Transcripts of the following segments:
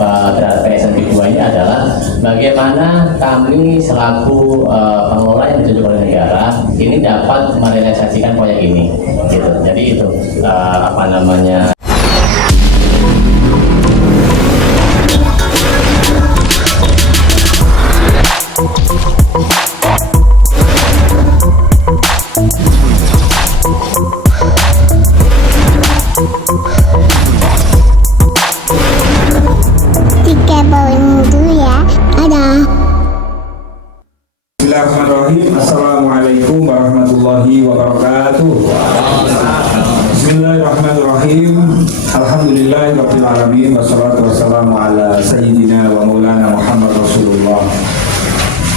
terhadap PSN PIK 2 ini adalah bagaimana kami selaku pengelola yang ditunjuk oleh negara ini dapat merealisasikan proyek ini, gitu. Jadi itu apa namanya. Bismillahirrahmanirrahim. Assalamualaikum warahmatullahi wabarakatuh. Bismillahirrahmanirrahim. Alhamdulillahirabbil alamin wassalatu wassalamu ala sayyidina wa maulana Muhammad Rasulullah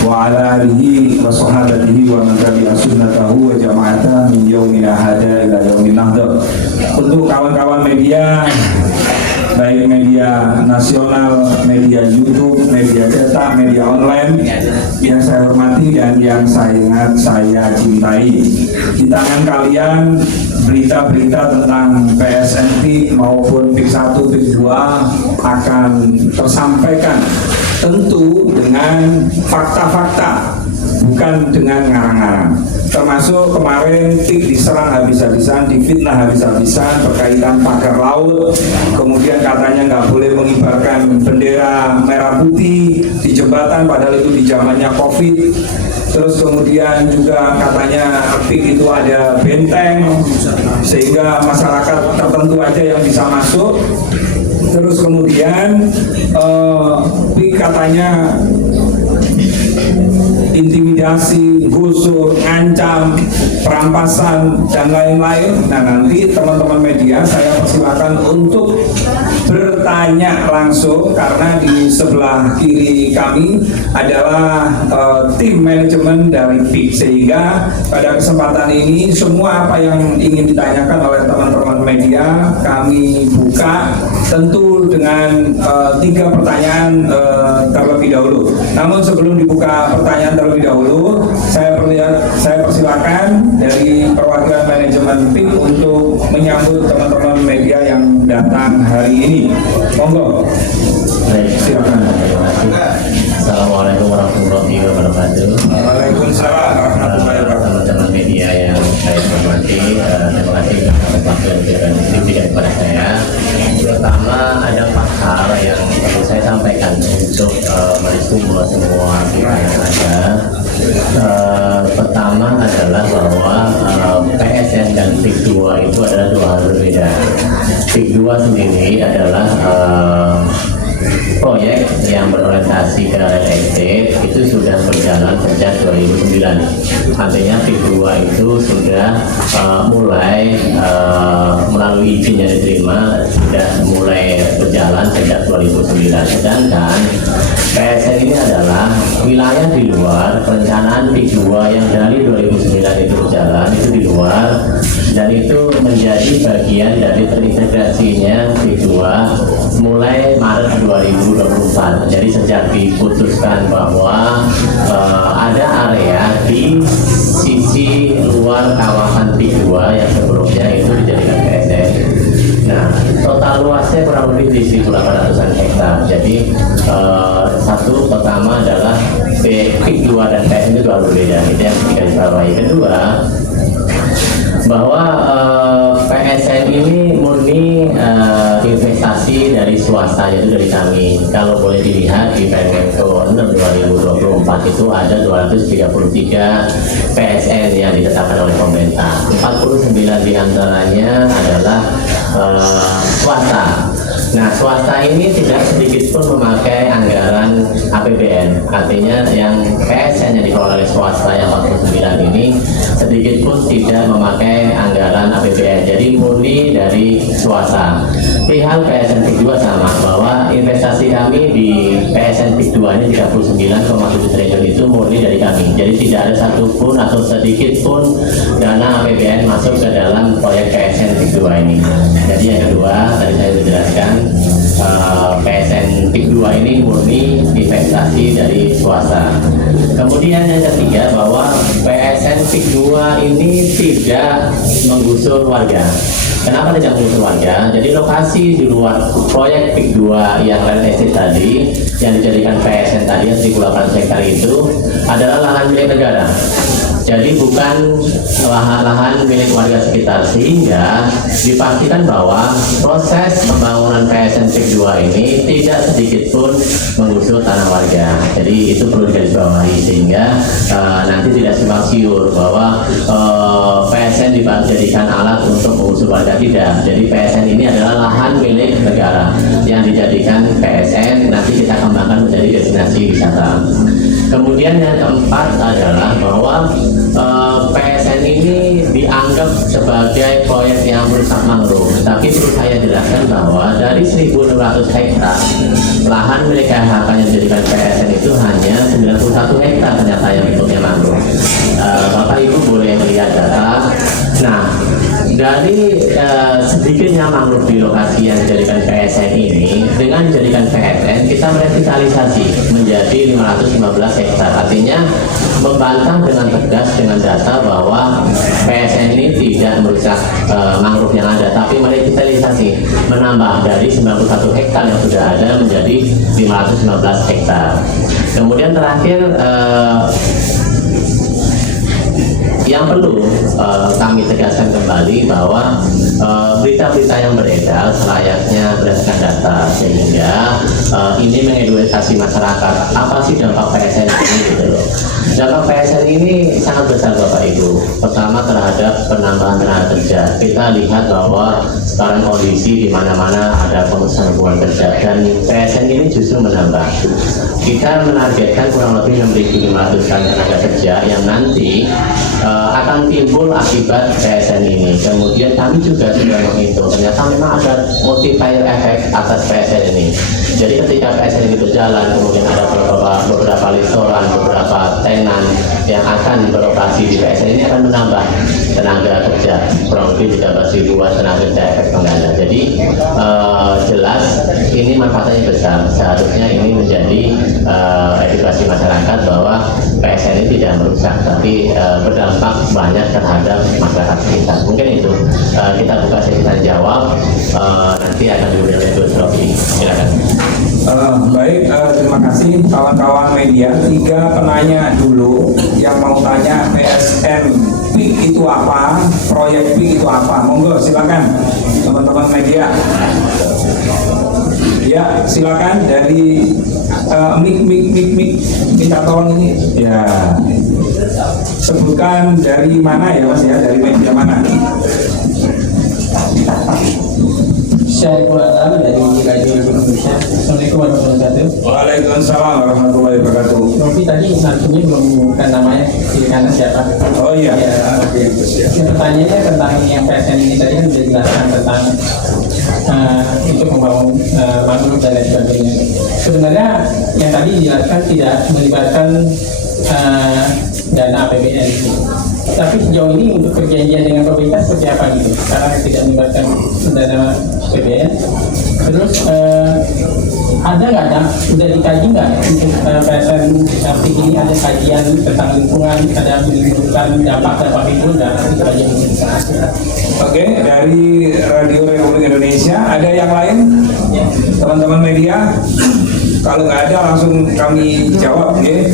wa ala alihi wa sahabatihi wa man tabi'a sunnatahu wa jama'ata min yaumina hada ila yaumin nahda. Untuk kawan-kawan media, baik media nasional, media YouTube, media cetak, media online yang saya hormati dan yang sangat saya cintai. Di tangan kalian berita-berita tentang PSN PIK maupun PIK 1, PIK 2 akan tersampaikan tentu dengan fakta-fakta, bukan dengan ngarang-ngarang. Termasuk kemarin PIK diserang habis-habisan, difitnah habis-habisan berkaitan pagar laut, kemudian katanya nggak boleh mengibarkan bendera merah putih di jembatan padahal itu di zamannya COVID. Terus kemudian juga katanya PIK itu ada benteng sehingga masyarakat tertentu aja yang bisa masuk. Terus kemudian PIK katanya intimidasi, gusur, ngancam, perampasan, dan lain-lain. Nah, nanti teman-teman media saya persilakan untuk bertanya langsung, karena di sebelah kiri kami adalah tim manajemen dari PIK, sehingga pada kesempatan ini semua apa yang ingin ditanyakan oleh teman-teman media kami buka, tentu dengan 3 pertanyaan terlebih dahulu. Namun sebelum dibuka pertanyaan terlebih dahulu, saya persilakan dari perwakilan manajemen PIK untuk menyambut teman-teman media yang datang hari ini. Monggo. Baik, silakan. Assalamualaikum warahmatullahi wabarakatuh. Waalaikumsalam warahmatullahi wabarakatuh. Teman-teman media yang saya hormati, terima kasih atas waktu yang diberikan kepada saya. Pertama, ada 4 hal yang perlu saya sampaikan untuk merespon semua kita yang ada. Pertama adalah bahwa PSN dan PIK 2 itu adalah 2 hal berbeda. PIK 2 sendiri adalah proyek yang berorientasi ke real estate, itu sudah berjalan sejak 2009. Artinya PIK 2 itu sudah mulai melalui izin yang diterima, sudah mulai berjalan sejak 2009. Sedangkan PSN ini adalah wilayah di luar perencanaan PIK 2 yang dari 2009 itu berjalan, itu di luar, dan itu menjadi bagian dari terintegrasinya PIK 2 mulai Maret 2024. Jadi sejak diputuskan bahwa ada area di sisi luar kawasan PIK 2 yang sebelumnya itu dijadikan PSN. Nah, total luasnya kurang lebih di 1.800-an hektar. Jadi satu, pertama adalah PIK 2 dan PSN itu dua berbeda. Itu yang digarisbawahi. Kedua, bahwa PSN ini murni investasi dari swasta, yaitu dari kami. Kalau boleh dilihat di Permenko 6 2024 itu ada 233 PSN yang ditetapkan oleh pemerintah. 49 diantaranya adalah swasta. Nah, swasta ini tidak sedikit pun memakai anggaran APBN. Artinya yang PSN yang dikelola oleh swasta yang 49 ini sedikit pun tidak memakai anggaran APBN. Jadi murni dari swasta. Perihal PSN PIK 2 sama, bahwa investasi kami di PSN PIK 2 ini 39,7 triliun itu murni dari kami. Jadi tidak ada satupun atau sedikit pun dana APBN masuk ke dalam proyek PSN PIK 2 ini. Jadi yang kedua, tadi saya sudah jelaskan, PSN PIK 2 ini murni investasi dari swasta. Kemudian yang ketiga, bahwa PSN PIK 2 ini tidak menggusur warga. Kenapa tidak mengusir warga? Jadi lokasi di luar proyek PIK 2 yang real estate tadi, yang dijadikan PSN tadi yang 1.800 hektar itu adalah lahan milik negara. Jadi bukan lahan milik warga sekitar, sehingga dipastikan bahwa proses pembangunan PSN PIK 2 ini tidak sedikit pun menggusur tanah warga. Jadi itu perlu digarisbawahi, sehingga nanti tidak simpang siur bahwa PSN dijadikan alat untuk mengusur warga, tidak. Jadi PSN ini adalah lahan milik negara yang dijadikan PSN, nanti kita kembangkan menjadi destinasi wisata. Kemudian yang keempat adalah bahwa PSN ini dianggap sebagai proyek yang merusak mangrove. Tapi perlu saya jelaskan bahwa dari 1.600 hektar lahan milik KHK yang dijadikan PSN itu hanya 91 hektar ternyata yang bentuknya mangrove. Bapak Ibu boleh melihat data. Nah, dari sedikitnya mangrove di lokasi yang dijadikan PSN ini, dengan dijadikan PSN kita merevitalisasi menjadi 515 hektar. Artinya membantah dengan tegas dengan data bahwa PSN ini tidak merusak mangrove yang ada, tapi merevitalisasi, menambah dari 91 hektar yang sudah ada menjadi 515 hektar. Kemudian terakhir, yang perlu kami tegaskan kembali bahwa berita-berita yang beredar selayaknya berdasarkan data, sehingga ini mengedukasi masyarakat apa sih dampak PSN ini gitu loh. Dampak PSN ini sangat besar Bapak Ibu. Pertama terhadap penambahan tenaga kerja. Kita lihat bahwa sekarang kondisi di mana-mana ada pemutusan hubungan kerja, dan PSN ini justru menambah. Kita menargetkan kurang lebih 6.500 tenaga kerja yang nanti akan timbul akibat PSN ini. Kemudian kami juga sudah menghitung, ternyata memang ada multiplier effect atas PSN ini. Jadi ketika PSN ini berjalan, kemudian ada beberapa restoran, beberapa tenan yang akan beroperasi di PSN ini akan menambah tenaga kerja, kurang lebih 13.000 tenaga kerja efek pengganda. Jadi jelas ini manfaatnya besar. Seharusnya ini menjadi edukasi masyarakat bahwa PSN ini tidak merusak, tapi berdampak banyak terhadap masyarakat sekitar. Mungkin itu kita buka sesi tanya jawab, nanti akan diberikan oleh Gus Rofi. Silakan. Baik, terima kasih kawan-kawan media. 3 penanya dulu yang mau tanya PSN PIK itu apa, proyek PIK itu apa. Monggo silakan teman-teman media. Ya, silakan dari mik minta tolong ini. Ya, sebutkan dari mana ya Mas ya, dari media mana? Saya Kuala dari Radio Indonesia. Assalamualaikum warahmatullahi wabarakatuh. Waalaikumsalam warahmatullahi wabarakatuh. Rofi tadi nantinya belum mengumumkan namanya, karena siapa? Oh iya. Pertanyaannya tentang yang PSN ini tadi kan sudah dijelaskan tentang untuk membangun mangrove dan lain sebagainya. Sebenarnya yang tadi dijelaskan tidak melibatkan dana APBN. Tapi sejauh ini untuk perjanjian dengan pemerintah seperti apa gitu? Karena tidak melibatkan dana APBN. Terus ada nggak, sudah dikaji nggak untuk PSN PIK ini, ada kajian tentang lingkungan, ada menimbulkan dampak lingkungan dan kajian lingkungan? Oke, dari Radio Republik Indonesia ada yang lain? Teman-teman media? Kalau nggak ada langsung kami jawab, ya.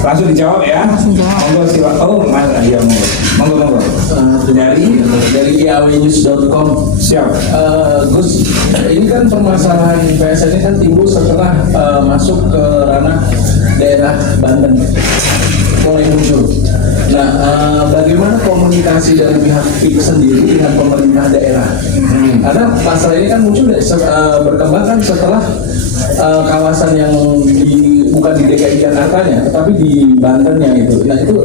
Langsung dijawab ya. Monggo silakan. Oh, Mas Adia, monggo. Dari iawnews.com. Siap. Gus, ini kan permasalahan PSN ini kan timbul setelah masuk ke ranah daerah Banten, mulai muncul. Nah, bagaimana komunikasi dari pihak PIK sendiri dengan pemerintah daerah? Karena masalah ini kan muncul berkembang kan setelah kawasan yang bukan di DKI Jakartanya, tetapi di Bantennya itu. Nah itu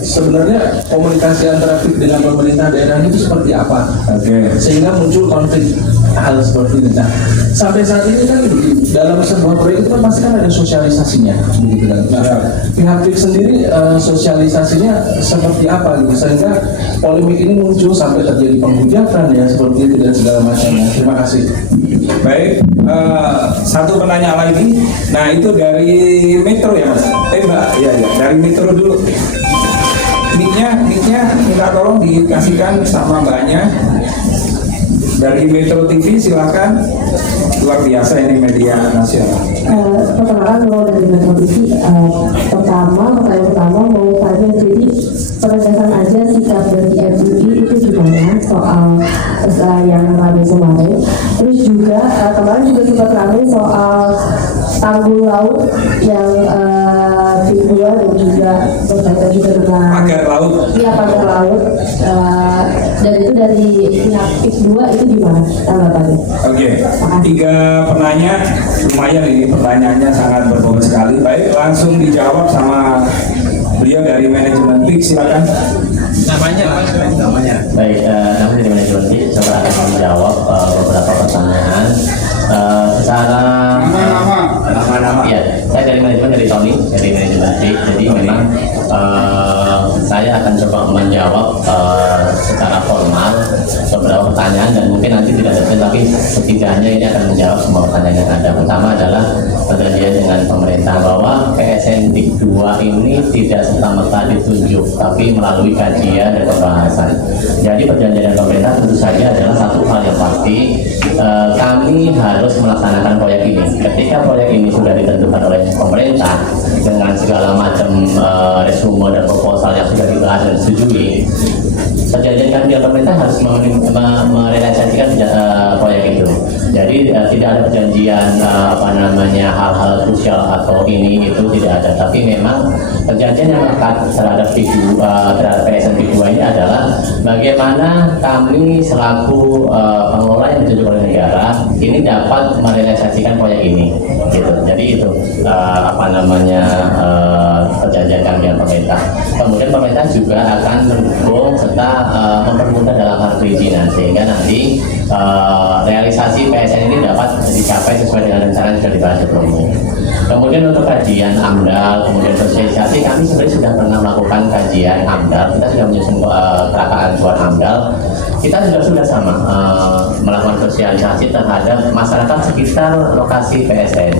sebenarnya komunikasi antara PIK dengan pemerintah daerah itu seperti apa? Oke. Sehingga muncul konflik hal seperti itu. Nah, sampai saat ini kan dalam sebuah proyek itu kan pasti kan ada sosialisasinya, begitu kan? Nah, pihak PIK sendiri sosialisasinya seperti apa gitu, sehingga polemik ini muncul sampai terjadi penghujatan ya seperti itu dan segala macamnya. Terima kasih. Baik, satu penanya lagi. Nah itu dari Metro ya Mas? Mbak, ya dari Metro dulu. Mic-nya minta tolong dikasihkan sama mbaknya. Dari Metro TV silakan. Luar biasa ini media nasional. Perkenalkan Nurul dari Metro TV. Pertanyaan pertama mau tanya, jadi penegasan aja sikap dari MUI itu gimana soal yang ramai kemarin. Terus juga kemarin juga sempat ramai soal tanggul laut yang PIK 2 dan juga berkaitan juga dengan Pagar laut. Iya, pagar laut. Dan itu dari pihak PIK 2 itu gimana tanggapannya? Oke, 3 penanya, lumayan ini pertanyaannya sangat berbobot sekali. Baik, langsung dijawab sama beliau dari manajemen PIK, silakan. Namanya. Baik, kami dari manajemen PIK coba akan menjawab beberapa pertanyaan. Secara nama-nama. Iya, saya dari manajemen, dari Tony, dari manajemen PIK. Jadi memang saya akan coba menjawab secara formal beberapa pertanyaan, dan mungkin nanti tidak detail, tapi setidaknya ini akan menjawab semua pertanyaan yang ada. Pertama adalah perjanjian dengan pemerintah bahwa PSN PIK 2 ini tidak serta-merta ditunjuk, tapi melalui kajian dan pembahasan. Jadi perjanjian dengan pemerintah tentu saja adalah satu hal yang pasti, kami harus melaksanakan proyek ini. Ketika proyek ini sudah ditentukan oleh pemerintah dengan segala macam resume dan proposal yang sudah dibahas dan disetujui, perjanjian kami dengan pemerintah harus merealisasikan proyek itu. Jadi tidak ada perjanjian hal-hal krusial atau ini itu tidak ada. Tapi memang perjanjian yang melekat terhadap terhadap PSN PIK 2 ini adalah bagaimana kami selaku pengelola yang ditunjuk oleh negara ini dapat merealisasikan proyek ini. Gitu. Jadi itu perjanjian kami dengan pemerintah. Kemudian pemerintah juga akan mendukung serta mempermudah dalam hal perizinan, sehingga nanti realisasi PSN ini dapat dicapai sesuai dengan rencana yang sudah dibahas sebelumnya. Kemudian untuk kajian AMDAL, kemudian sosialisasi, kami sebenarnya sudah pernah melakukan kajian AMDAL. Kita sudah menyusun kerakaan buat AMDAL. Kita sudah sama melakukan sosialisasi terhadap masyarakat sekitar lokasi PSN.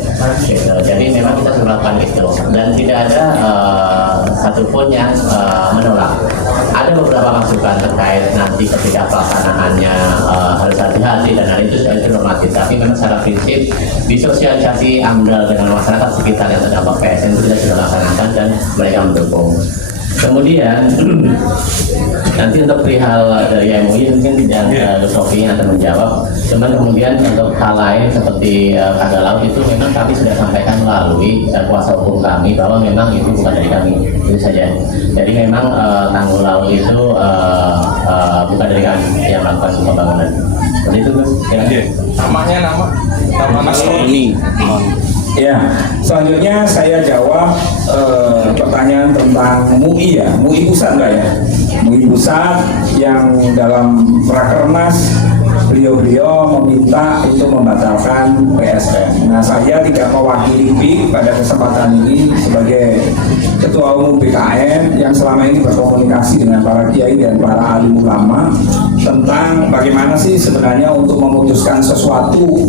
Gitu. Jadi memang kita sudah melakukan itu, dan tidak ada satupun yang menolak. Ada beberapa masukan terkait nanti ketika pelaksanaannya harus hati-hati dan hal itu normatif. Tapi memang secara prinsip di sosialisasi AMDAL dengan masyarakat sekitar yang terdampak PSN itu kita sudah laksanakan dan mereka mendukung. Kemudian nanti untuk perihal dari MUI mungkin tidak Sofi yang akan menjawab. Cuman kemudian untuk hal lain seperti pagar laut itu memang kami sudah sampaikan melalui kuasa hukum kami bahwa memang itu bukan dari kami, itu saja. Jadi memang tanggul laut itu bukan dari kami yang melakukan pembangunan. Jadi itu Gus. Nama Mas Tony. Ya, selanjutnya saya jawab pertanyaan tentang MUI ya, MUI pusat enggak ya? MUI pusat yang dalam Rakernas beliau meminta untuk membatalkan PSN. Nah, saya tidak mewakili PIK pada kesempatan ini sebagai Ketua Umum BKN yang selama ini berkomunikasi dengan para kiai dan para alim ulama tentang bagaimana sih sebenarnya untuk memutuskan sesuatu,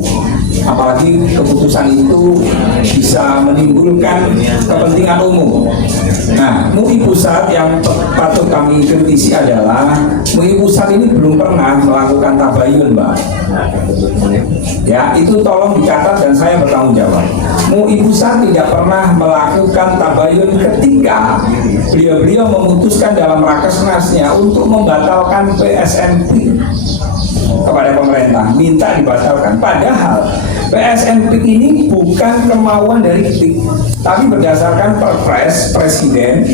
apalagi keputusan itu bisa menimbulkan kepentingan umum. Nah, MUI pusat yang patut kami kritisi adalah MUI pusat ini belum pernah melakukan tabayun, Mbak. Ya, itu tolong dicatat dan saya bertanggung jawab. MUI pusat tidak pernah melakukan tabayun ketika beliau memutuskan dalam Rakernasnya untuk membatalkan PSN kepada pemerintah, minta dibatalkan. Padahal PSN PIK ini bukan kemauan dari PIK, tapi berdasarkan Perpres Presiden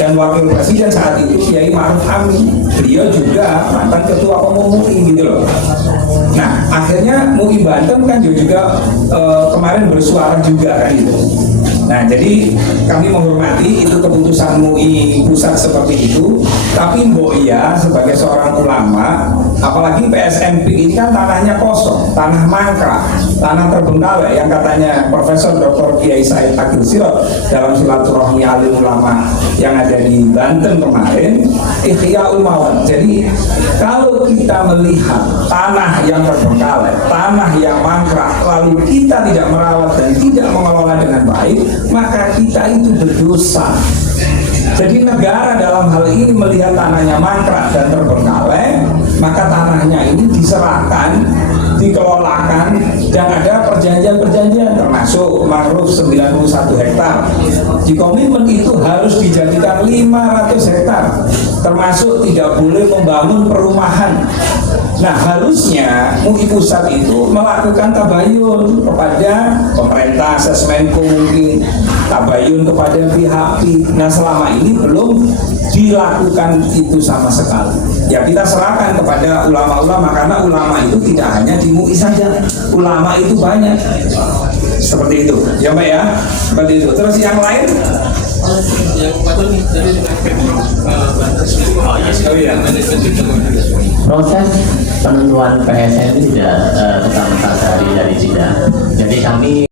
dan Wakil Presiden saat itu Kiai Ma'ruf Amin. Beliau juga mantan Ketua Umum MUI gitu loh. Nah, akhirnya MUI Banten kan juga kemarin bersuara juga kan itu. Nah, jadi kami menghormati itu keputusan MUI pusat seperti itu, tapi Mbok Iya sebagai seorang ulama, apalagi PSN PIK ini kan tanahnya kosong, tanah mangkrak, tanah terbengkalai yang katanya Profesor Dr. Kiai Said Agil Sirot dalam silaturahmi alim ulama yang ada di Banten kemarin, Ihya Ulmawat. Jadi kalau kita melihat tanah yang terbengkalai, tanah yang mangkrak, lalu kita tidak merawat dan tidak mengelola dengan baik, maka kita itu berdosa. Jadi negara dalam hal ini melihat tanahnya mangkrak dan terbengkalai, maka tanahnya ini diserahkan, dikelolakan, dan ada perjanjian-perjanjian termasuk mangrove 91 hektar. Di komitmen itu harus dijadikan 500 hektar, termasuk tidak boleh membangun perumahan. Nah, harusnya MUI pusat itu melakukan tabayun kepada pemerintah, Sesmenko mungkin, tabayun kepada pihak. Nah, selama ini belum dilakukan itu sama sekali. Ya, kita serahkan kepada ulama-ulama, karena ulama itu tidak hanya di MUI saja, ulama itu banyak. Seperti itu, ya Mbak ya, seperti itu. Terus yang lain? Proses penentuan PSN tidak serta-merta dari sidang. Jadi kami